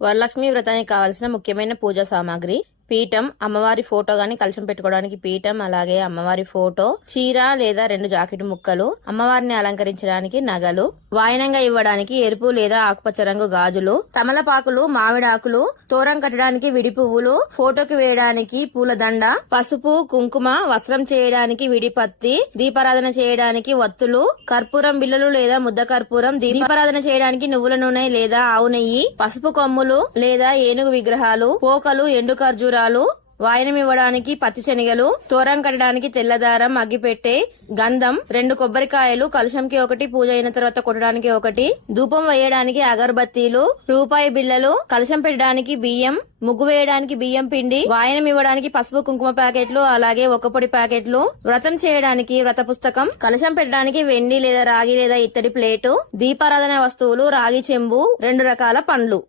వరలక్ష్మి వ్రతానికి కావలసిన ముఖ్యమైన పూజా సామాగ్రి? పీఠం అమ్మవారి ఫోటో గాని కలశం పెట్టుకోవడానికి పీఠం అలాగే అమ్మవారి ఫోటో చీర లేదా రెండు జాకెట్ ముక్కలు అమ్మవారిని అలంకరించడానికి నగలు వాయనంగా ఇవ్వడానికి ఎరుపు లేదా ఆకుపచ్చ రంగు గాజులు తమలపాకులు మామిడాకులు తోరం కట్టడానికి విడి పువ్వులు ఫోటోకి వేయడానికి పూలదండ పసుపు కుంకుమ వస్త్రం చేయడానికి విడిపత్తి దీపారాధన చేయడానికి వత్తులు కర్పూరం బిల్లలు లేదా ముద్ద కర్పూరం దీపారాధన చేయడానికి నువ్వుల నూనె లేదా ఆవు నెయ్యి పసుపు కొమ్ములు లేదా ఏనుగు విగ్రహాలు పోకలు ఎండు ఖర్జూరాలు వాయనం వాయనమివ్వడానికి పత్తి శనగలు తోరం కట్టడానికి తెల్లదారం అగ్గిపెట్టె గంధం రెండు కొబ్బరికాయలు కలశంకి ఒకటి పూజ అయిన తర్వాత కొట్టడానికి ఒకటి ధూపం వేయడానికి అగరబత్తీలు రూపాయి బిళ్ళలు కలశం పెట్టడానికి బియ్యం ముగ్గు వేయడానికి బియ్యం పిండి వాయనం ఇవ్వడానికి పసుపు కుంకుమ ప్యాకెట్లు అలాగే ఒక పొడి ప్యాకెట్లు వ్రతం చేయడానికి వ్రత పుస్తకం కలశం పెట్టడానికి వెండి లేదా రాగి లేదా ఇత్తడి ప్లేటు దీపారాధన వస్తువులు రాగి చెంబు రెండు రకాల పండ్లు.